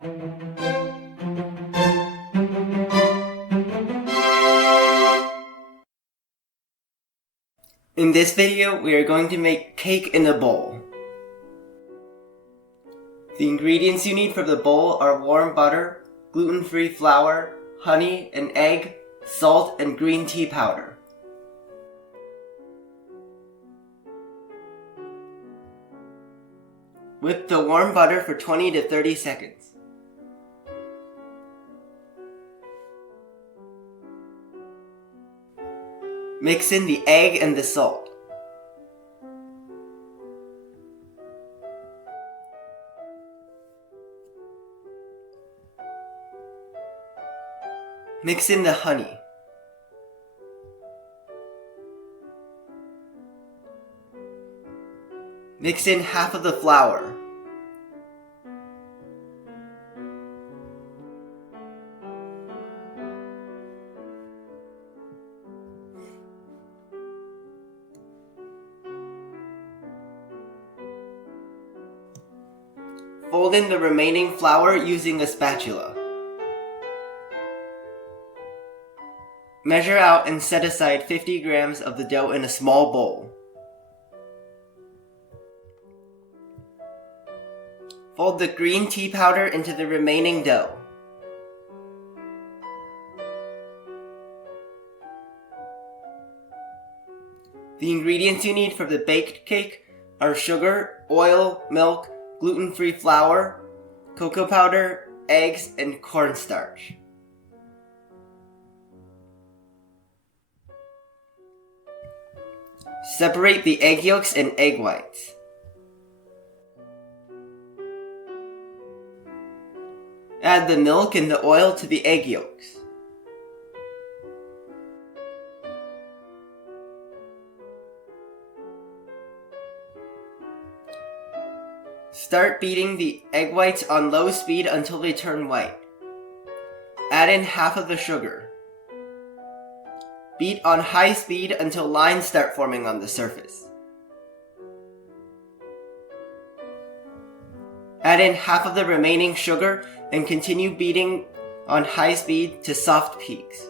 In this video, we are going to make cake in a bowl. The ingredients you need for the bowl are warm butter, gluten-free flour, honey, an egg, salt, and green tea powder. Whip the warm butter for 20 to 30 seconds. Mix in the egg and the salt. Mix in the honey. Mix in half of the flour. Fold in the remaining flour using a spatula. Measure out and set aside 50 grams of the dough in a small bowl. Fold the green tea powder into the remaining dough. The ingredients you need for the baked cake are sugar, oil, milk, gluten-free flour, cocoa powder, eggs, and cornstarch. Separate the egg yolks and egg whites. Add the milk and the oil to the egg yolks. Start beating the egg whites on low speed until they turn white. Add in half of the sugar. Beat on high speed until lines start forming on the surface. Add in half of the remaining sugar and continue beating on high speed to soft peaks.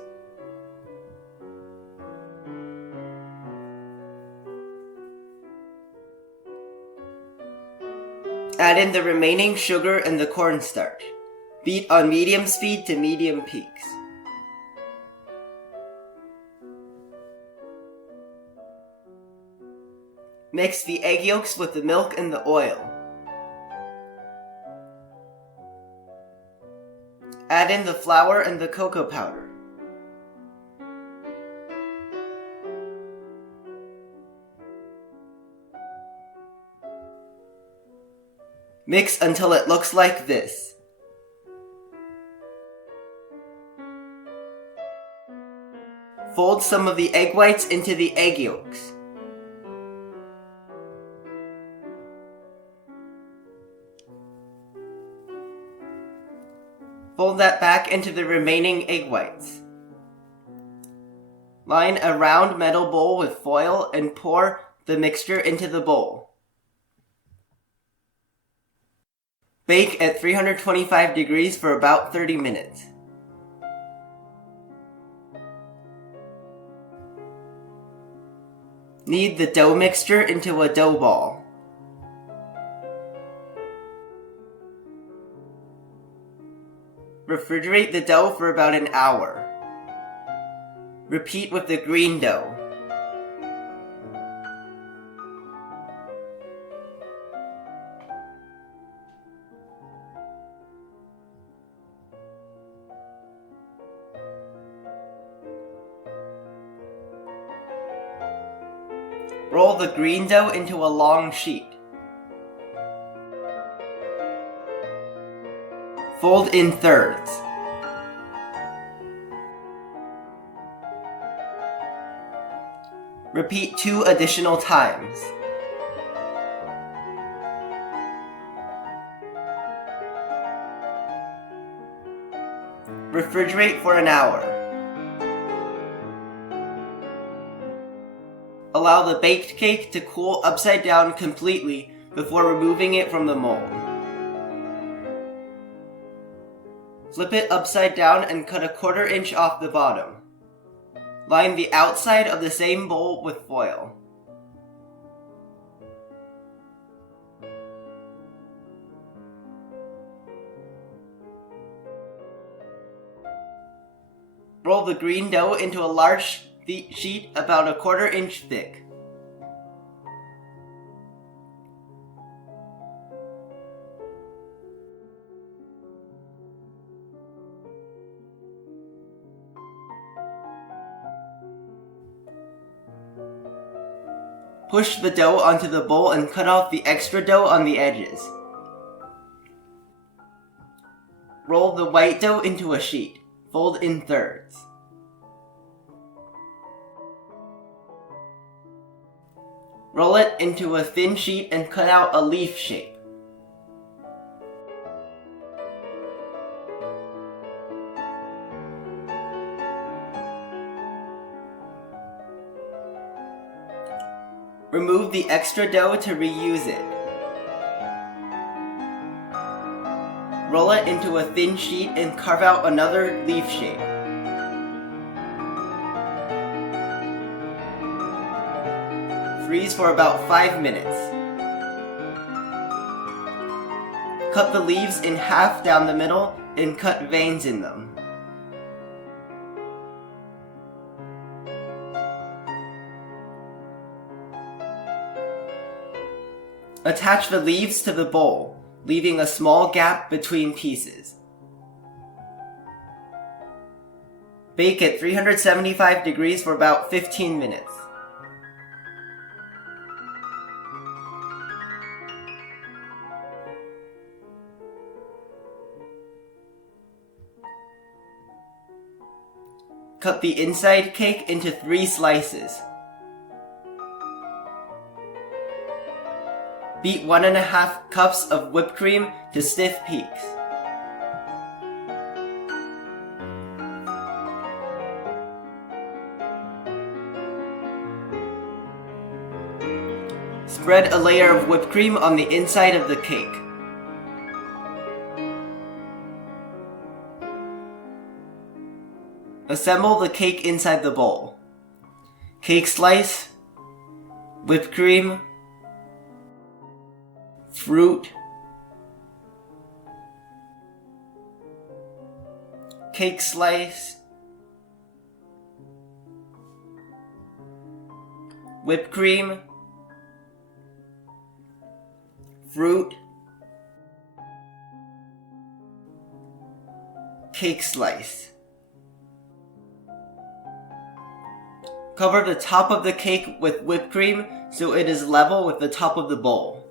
Add in the remaining sugar and the cornstarch. Beat on medium speed to medium peaks. Mix the egg yolks with the milk and the oil. Add in the flour and the cocoa powder. Mix until it looks like this. Fold some of the egg whites into the egg yolks. Fold that back into the remaining egg whites. Line a round metal bowl with foil and pour the mixture into the bowl. Bake at 325 degrees for about 30 minutes. Knead the dough mixture into a dough ball. Refrigerate the dough for about an hour. Repeat with the green dough. Roll the green dough into a long sheet. Fold in thirds. Repeat 2 additional times. Refrigerate for an hour. Allow the baked cake to cool upside down completely before removing it from the mold. Flip it upside down and cut a 1/4 inch off the bottom. Line the outside of the same bowl with foil. Roll the green dough into a large sheet about a 1/4 inch thick. Push the dough onto the bowl and cut off the extra dough on the edges. Roll the white dough into a sheet. Fold in thirds. Roll it into a thin sheet and cut out a leaf shape. Remove the extra dough to reuse it. Roll it into a thin sheet and carve out another leaf shape. Freeze for about 5 minutes. Cut the leaves in half down the middle and cut veins in them. Attach the leaves to the bowl, leaving a small gap between pieces. Bake at 375 degrees for about 15 minutes. Cut the inside cake into 3 slices. Beat 1½ cups of whipped cream to stiff peaks. Spread a layer of whipped cream on the inside of the cake. Assemble the cake inside the bowl. Cake slice, whipped cream, fruit, cake slice, whipped cream, fruit, cake slice. Cover the top of the cake with whipped cream so it is level with the top of the bowl.